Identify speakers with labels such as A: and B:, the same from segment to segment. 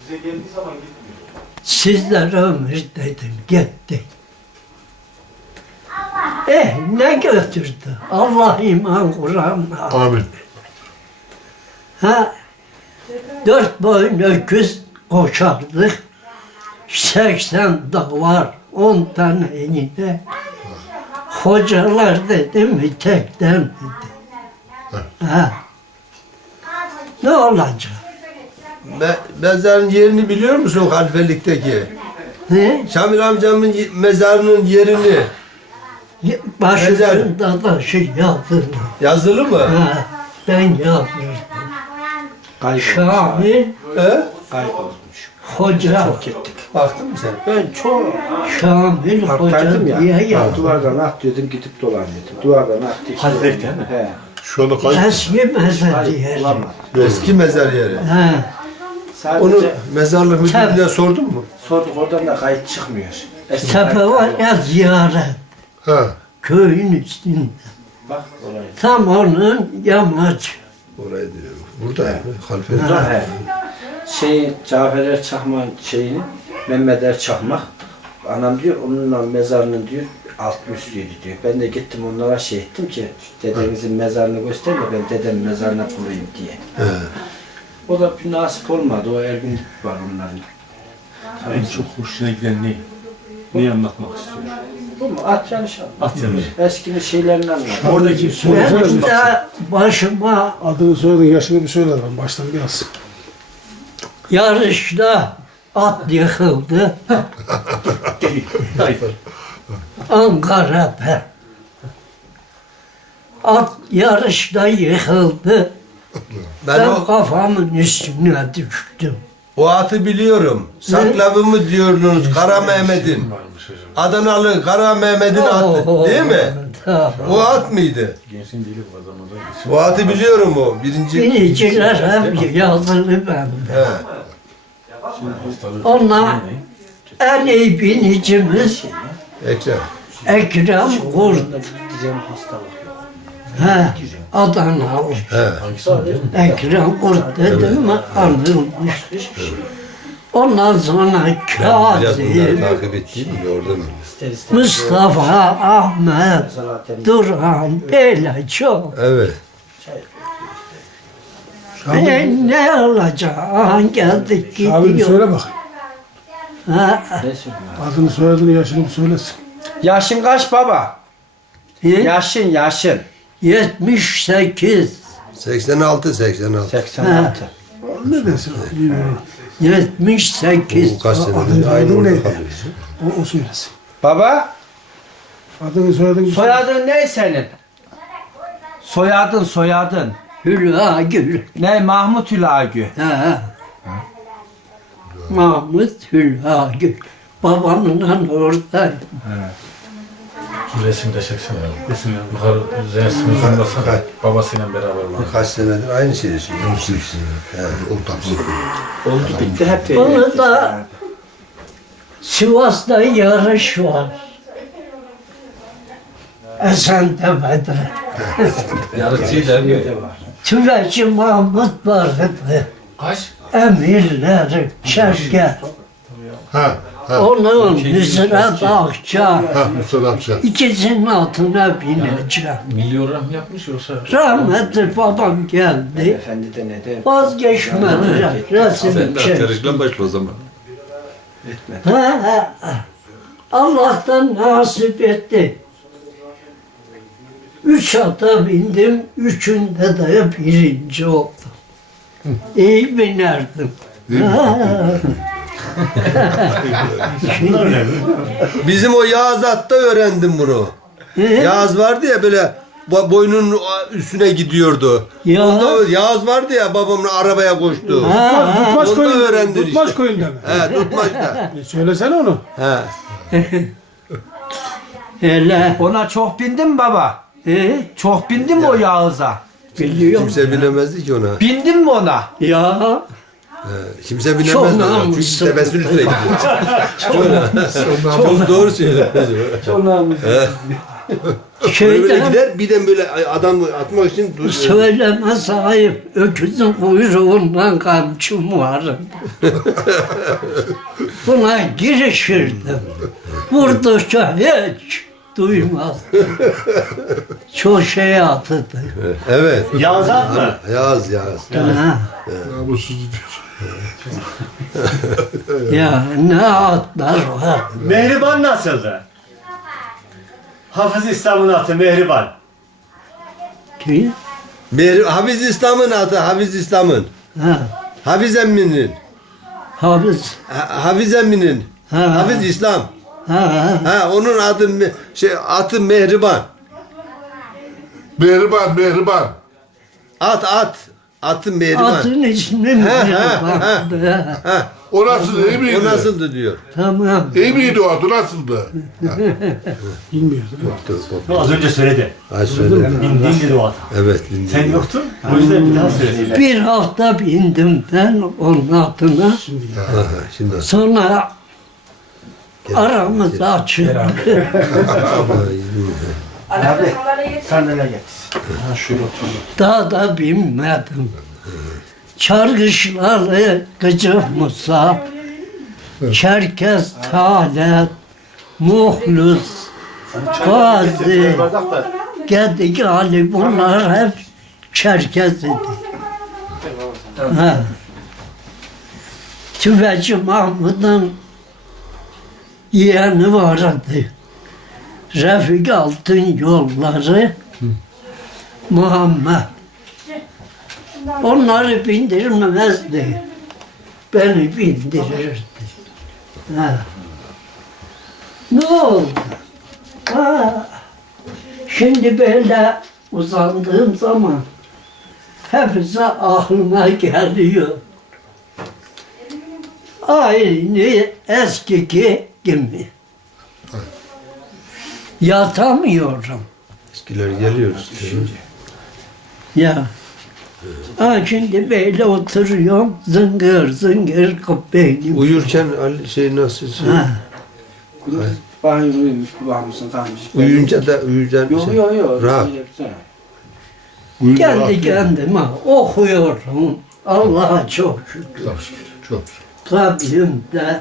A: Bize geldiği zaman gitmiyor.
B: Sizlere ömür dedim, gitti. Ne götürdü? Allah iman Kur'an'la.
C: Amin.
B: Ha, 4 boyun öküz koşardık. 80 davar, 10 tane iğne. Hocalar dedi mi tekten dedi. Ha. Ne olacak?
D: Mezarın yerini biliyor musun halifelikteki?
B: Ne?
D: Şamil amcamın mezarının yerini
B: Başında da şey yazılı.
D: yazılı mı?
B: Ha, ben yazdım. Şamil
E: Kaybolmuş.
B: Hoca.
E: Çok gittik.
D: Baktın mı sen?
E: Ben çok
B: Şamil Hoca
E: arttaydım ya.
B: diye yazdım.
E: Duvardan at diyordum gidip dolanıyordum. Duvardan at diye.
A: Hazretleri mi?
E: He.
C: Şu anda kayıp.
B: Eski mezar
E: Hayır,
B: diye.
E: bulamadım.
D: Eski mezar yeri.
B: Ha.
E: Sadece
D: Onu mezarlık müdürlüğüne sordun mu?
E: sorduk oradan da kayıt çıkmıyor. Eski
B: Tepe
E: kayıt
B: var
E: yok.
B: ya ziyaret.
C: Ha.
B: Köyün üstünde.
E: Bak orayı.
B: Tam onun yamacı.
D: Orayı diyorum. Burada
E: He.
D: yani. Halifeli.
E: Burada he. Cafer Erçakmak'ın şeyini, Mehmet Erçakmak. Anam diyor onunla mezarının diyor alt üstüydü diyor. Ben de gittim onlara şey ettim ki dedenizin mezarını gösterme ben dedemin mezarına koyayım diye.
D: He.
E: O da bir nasip olmadı. O Ergün var onların.
A: En çok hoşuna giden ne? Neyi anlatmak istiyor?
E: Bu mu? At yarışı.
A: At yarışı.
E: Eskinin şeylerini anlat.
A: Oradaki
B: Ben de başıma
F: Adını soyadını yaşını bir söyle ben baştan biraz.
B: yarışta at yıkıldı.
A: Hayır.
B: Ankara'da. At yarışta yıkıldı.
D: Ben
B: Ben
D: o,
B: kafamın üstüne düştüm.
D: o atı biliyorum. Saklavı mı diyordunuz Kara Mehmet'in? Adanalı Kara Mehmet'in atı değil mi?
B: Tamam.
D: O at mıydı?
A: Gençliğin dili bu adamda.
D: O atı biliyorum o. Birinci.
B: Biniciler hep yazılı bende.
D: He.
B: Onlar en iyi binicimiz
D: Ekrem.
B: Ekrem Kurt.
E: Diyeceğim hastalık yok.
B: He, Adanalı.
D: He.
B: Ekrem Kurt dedim mi anılmış. Ondan sonra
D: Biraz bunları
B: Kazım,
D: takip ettiğim gördüm.
E: İster ister.
B: Mustafa, Ahmet,
E: Zaten
B: Durhan, böyle çok.
D: Evet.
B: Ne olacak? Aha geldik
F: Abi bir
B: gidiyor.
F: söyle bakayım.
B: Ha,
E: ne söylüyorsun?
F: Adını soyadını yaşını bir söylesin.
E: Yaşın kaç baba? Yaşın.
B: 78,
D: 86 86.
E: 86.
F: Ne desin? Bilmiyorum.
B: 78.
D: Bu kaç senedir
F: Adın
D: aynı orada
F: neydi?
D: kalıyor.
F: O söylesin.
E: Baba,
F: Adını soyadını bir söyle.
E: soyadın ne senin? Soyadın.
B: Hülya Gül.
E: Ne? Mahmut Hülagü.
B: Ha. Mahmut Hülya Gül. Babamla oradayım.
A: Şu resimde çeksene abi. Resim yukarı resmi sunmasana. Babasıyla beraber var.
D: Kaç senedir aynı şeyi söylüyor.
E: Oldu bitti hep
B: Onu da Sivas'ta yarış var. Esentepe'de.
A: Yarışçıyla mı?
B: Tüfekçi Mahmut vardı.
A: Kaç?
B: Emirleri, Şevket.
C: Ha. Ha.
B: Onun Nusret Akça.
C: Ha. Mustafa Akça.
B: İkisinin altına bineceğim.
A: Milyogram yapmış yoksa?
B: Rahmetli babam geldi.
E: Efendi de ne de
B: Vazgeçmedi. Resim
G: Sen de
B: çekti.
G: atarıkla başla o zaman.
E: etmedi.
B: Ha. Allah'tan nasip etti. 3 ata bindim, 3'ünde de birinci oldum. İyi binerdim.
D: Bizim o Yağız atta öğrendim bunu. Yağız vardı ya böyle boynunun üstüne gidiyordu.
B: Ya.
D: Onda Yağız vardı ya babamın arabaya koştu.
F: Tutmaç
D: Onu da
F: koyun.
D: öğrendin
F: Tutmaç
D: işte.
F: koyun deme.
D: He tutmaçta.
F: Söylesene onu.
D: He.
B: Hele.
E: Ona çok bindin mi baba? Çok bindin mi o Yağız'a?
B: Biliyorum.
D: Kimse bilemezdi ki ona.
E: Bindin mi ona?
B: Ya.
D: Kimse
B: Çok
D: bilemezdi ona. Çünkü
B: namuslu.
D: tepesinin üstüne gidiyor. Çok doğru söylüyor.
E: Çok namus.
D: Böyle
B: Şeyden
D: gider birden böyle adam atmak için
B: söylemez ayıp. Öküzün kuyruğundan kamçım varım. Buna girişirdim. Vurdukça hiç duymaz. Çok şey atıldı.
D: evet.
G: Yağız mı?
D: Yaz.
B: Ha.
C: Namussuz diyor.
B: Ya ne atlar var.
G: Mehriban nasıldı? Hafız İslam'ın atı Mehriban.
B: Ki?
D: Hafiz İslam'ın adı Hafiz İslam'ın.
B: Ha.
D: Hafiz Emmi'nin.
B: Hafız.
D: Hafiz Emmi'nin.
B: Ha.
D: Hafiz İslam.
B: Ha.
D: Onun adı atı Mehriban.
C: Mehriban.
D: Atı Mehriban.
B: Atın ismi Mehriban'dı.
D: Ha,
C: O nasıl, iyi miydi?
D: o nasıldı diyor.
B: Tamam.
C: İyi miydi o adı, nasıldı?
G: Az önce söyledi.
D: Ay söyle.
G: Bindin dedi o ata.
D: Evet bildim.
G: Sen yoktun. O yüzden bir daha söyledi.
B: Bir hafta bindim ben onun atına.
D: Şimdi
B: Sonra aramız açıldı.
G: Abi sen neler getirsin?
B: Daha da binmedim. Çargışları Gıcı Musa, Çerkez Talet, Muhlus, Gazi, Gedik Ali, bunlar hep Çerkez idi. Ha. Tüfekçi Mahmud'un yeğeni vardı. Refik Altın Yolları, Muhammed. Onları bindirmemezdi. Beni bindirirdi. Ha. Ne oldu? Ha. Şimdi böyle uzandığım zaman hepsi aklıma geliyor. Aynı eskiki gibi. Yatamıyorum.
D: eskiler geliyoruz.
B: Ya. Ha şimdi böyle oturuyorum, zıngır zıngır kıpbeynim.
D: Uyurken nasıl?
B: Ha.
E: Bahir uyumuş, kulağımızın kalmış.
D: Uyuyunca
E: Yok.
D: Rahat.
B: Kendi kendime okuyorum. Allah'a çok şükür.
C: Çok şükür, çok şükür.
B: Kalbimde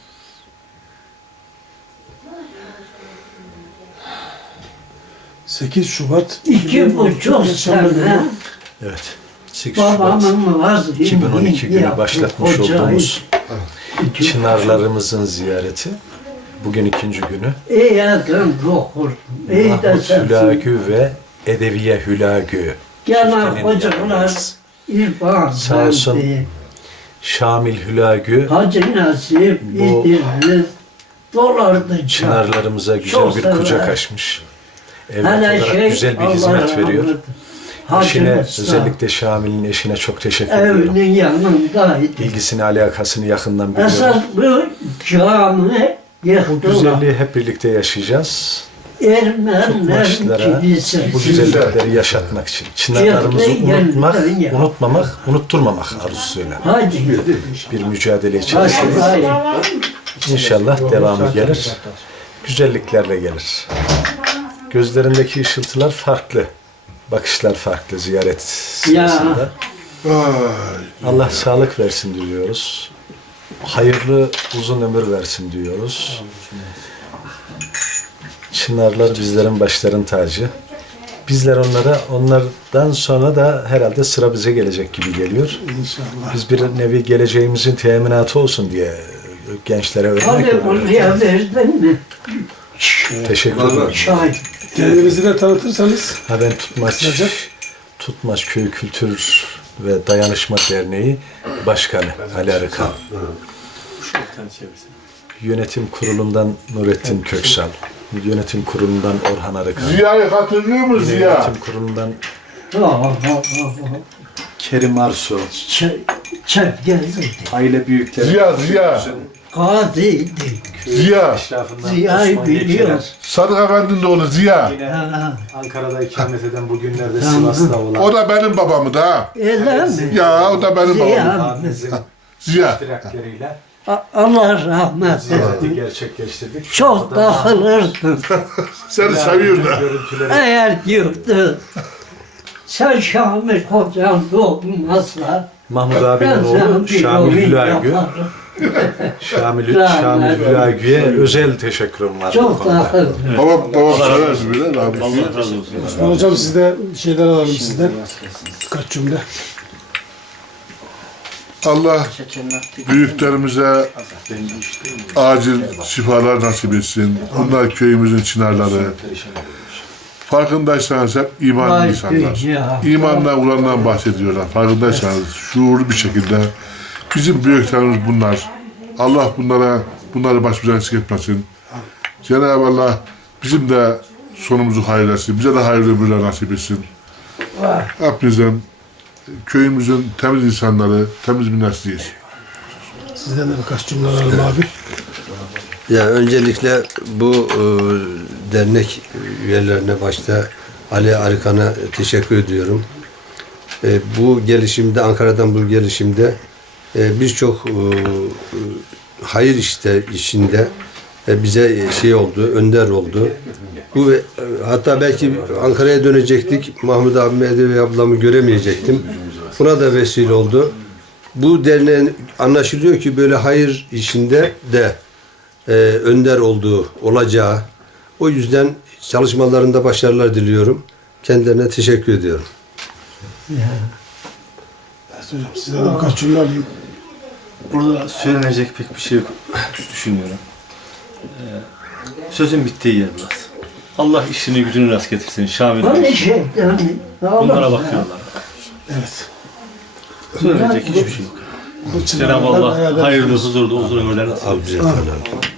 F: 8 Şubat
B: 2,5 sene
A: Evet. 8 Şubat
B: babamın vazgeçtiği
A: 2012 günü başlatmış olduğumuz Çınarlarımızın ziyareti. Bugün ikinci günü.
B: İyi yakın okurdum. İyi de
A: Mahmut
B: sesim.
A: Hülagü ve Edeviye Hülagü.
B: Gelen
A: Çiftenin
B: hocalar
A: yanındayız.
B: İrfan
A: Sağ olsun.
B: Efendi,
A: Şamil Hülagü
B: Hacı Nasip,
A: Bu
B: İdris, dolardı.
A: Çınarlarımıza güzel
B: Çok
A: bir
B: sever.
A: kucak açmış. Evlat
B: Hele
A: olarak güzel bir
B: Allah
A: hizmet veriyor.
B: rahmet. Hacı
A: Eşine,
B: Mustafa
A: özellikle Şamil'in eşine çok teşekkür ediyorum.
B: evinin yanındaydı.
A: İlgisini, alakasını yakından biliyorum.
B: Esas bu cami
A: Bu
B: yıktılar.
A: güzelliği hep birlikte yaşayacağız.
B: Ermenilerin
A: Maçlara
B: kilisesi.
A: bu güzellikleri yaşatmak için. Çınarlarımızı unutmamak, unutturmamak arzusuyla
B: Hacı.
A: bir mücadele içerisinde.
B: Hacı.
A: İnşallah devamı gelir. Güzelliklerle gelir. Gözlerindeki ışıltılar farklı. Bakışlar farklı ziyaret sırasında. Allah sağlık versin diyoruz. Hayırlı uzun ömür versin diyoruz. Çınarlar bizlerin başların tacı. Bizler onlardan sonra da herhalde sıra bize gelecek gibi geliyor.
F: inşallah.
A: Biz bir nevi geleceğimizin teminatı olsun diye gençlere örnek
B: Abi
A: oluyoruz.
B: oraya verdin mi?
A: Teşekkür ederim.
B: Çay.
F: Kendinizi de tanıtırsanız.
A: Ha ben
F: Recep.
A: Tutmaç Köy Kültür ve Dayanışma Derneği Başkanı Ali Arıkan. Yönetim Kurulu'ndan Nurettin Köksal. Yönetim Kurulu'ndan Orhan Arıkan.
C: Ziya'yı hatırlıyor musun Ziya?
A: Yönetim Kurulu'ndan Kerim Arsu.
B: Çay geldi.
A: Aile büyükleri.
C: Ziya.
B: Kadiydi.
C: Ziya.
B: Ziya'yı biliyor.
C: Sadık Efendi'nin oğlu Ziya.
B: Ha,
A: Ankara'da ikamet eden bugünlerde
B: Tamam.
A: Sivas'ta olan
C: O da benim babamdı ha.
B: öyle mi?
C: Ya o da benim babam.
B: Ziya.
A: abimizin
C: Ziya.
A: iştirakleriyle
B: Allah rahmet eylesin.
A: Ziyareti gerçekleştirdik.
B: Çok dağılırdım.
C: Seni seviyor da.
A: Görüntüleri
B: Eğer diyordu. Sen Şamil hocam olmazsa
A: Mahmut
B: ben
A: abinin
B: sana
A: oğlu
B: bir
A: Şamil
B: oyun
A: Hülagü.
B: yaparım.
A: Şamil
B: Rahmet
A: Hülagü'ye özel teşekkürüm var. bu
B: Çok
A: konuda.
B: dağılırdım.
C: Babam seversin bile. Abi.
G: Allah razı olsun.
F: Osman hocam siz de şeyler alalım sizden. Birkaç cümle.
C: Allah
E: Şekerini attık.
C: büyüklerimize acil şifalar nasip etsin. Bunlar köyümüzün çınarları. Farkındaysanız hep imanlı
B: Vay
C: insanlar.
B: dünya.
C: İmanla ulandan bahsediyorlar. Farkındaysanız şuurlu bir şekilde. Bizim büyüklerimiz bunlar. Allah bunları başımıza eksik etmesin. Cenab-ı Allah bizim de sonumuzu hayır etsin. Bize de hayırlı ömürler nasip etsin. Hepinizden köyümüzün temiz insanları, temiz bir nesliyiz.
F: Sizden de birkaç cümle alalım abi.
D: Ya öncelikle bu dernek üyelerine başta Ali Arıkan'a teşekkür ediyorum. Bu gelişimde, Ankara'dan bu gelişimde birçok hayır işinde bize şey oldu, önder oldu. Bu hatta belki Ankara'ya dönecektik. Mahmut abimi, Edevi ablamı göremeyecektim. Buna da vesile oldu. Bu derneğin anlaşılıyor ki böyle hayır işinde de önder olacağı. O yüzden çalışmalarında başarılar diliyorum. Kendilerine teşekkür ediyorum.
F: Hocam sizden de birkaç cümle alayım.
G: Burada söylenecek pek bir şey yok düşünüyorum. Sözün bittiği yer burası. Allah işini gücünü rast getirsin. Şamil
B: Böyle şeyden
G: bunlara bakıyorlar.
F: Evet.
G: Söylenecek hiçbir şey yok.
F: Bu
G: Cenab-ı Allah
F: beraber-
G: hayırlı, huzurlu, uzun ömürler nasip etsin.
D: Al bize.